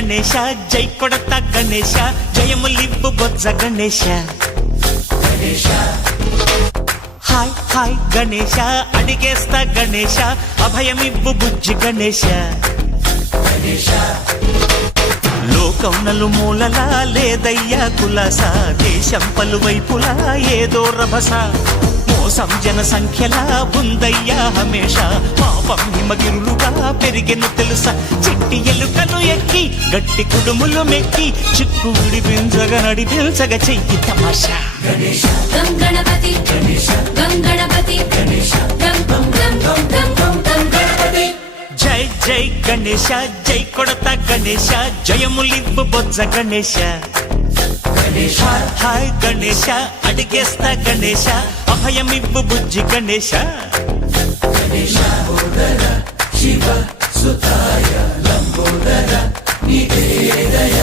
గణేశ జై కొడత గణేశ జయములివ్వు బొజ్జ Ganesha hi hi Ganesha అడిగేస్తా Ganesha అభయమివ్వు బుజ్జి గణేశ లోకం నలుమూలలా లేదయ్యా కులాస దేశం పలువైపులా ఏదో రభస మోసం జన సంఖ్యలా ఉందయ్యా హమేష పాపం హిమగిరులుగా పెరిగెను తెలుసా చిట్టి ఎలుకలు ఎక్కి గట్టి కుడుములు మెక్కి చిక్కు విడిపించగా నడిపించగా చెయ్యి తమాషా గణపతి గణపతి జై జై గణేశ జై కొడత గణేశ జయములివ్వు బొజ్జ గణేశ హాయ్ గణేశ అడిగేస్తా గణేశ అభయమివ్వు బుజ్జి గణేశ శివ సుతాయ లంబోదర నివేదయ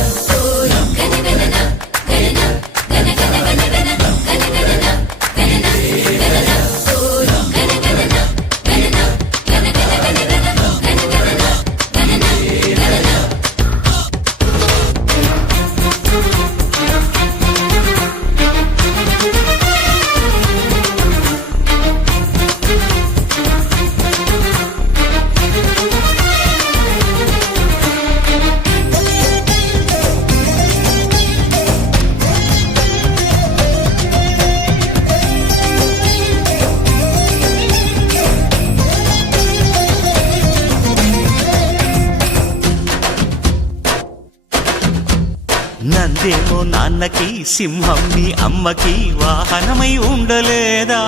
నందేమో నాన్నకి సింహం నీ అమ్మకి వాహనమై ఉండలేదా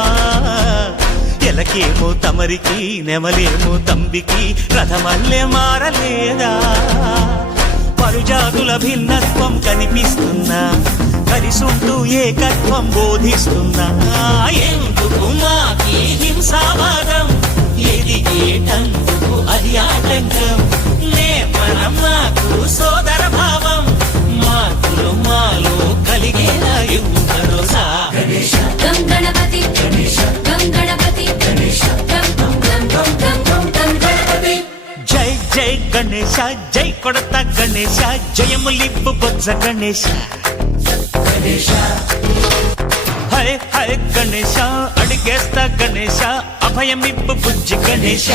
ఎలకేమో తమరికి నెమలేమో తంబికి రథమల్లే మారలేదా పరుజాతుల భిన్నత్వం కనిపిస్తున్నా కలిసుంటూ ఏకత్వం బోధిస్తున్నా ఎందుకు మాకి హింసావాదం ఎదిగేటందుకు అది ఆటంకం నేపనం మాకు సోదర భావం మార్పులు మాలో కలిగేలా ఇవ్వు భరోసా గణపతి గణపతి జై జై గణేశ జై కొడత గణేశ జయములివ్వు బొజ్జ గణేశ హై హై గణేశ అడిగేస్తా గణేశ అభయమివ్వు బుజ్జి గణేశ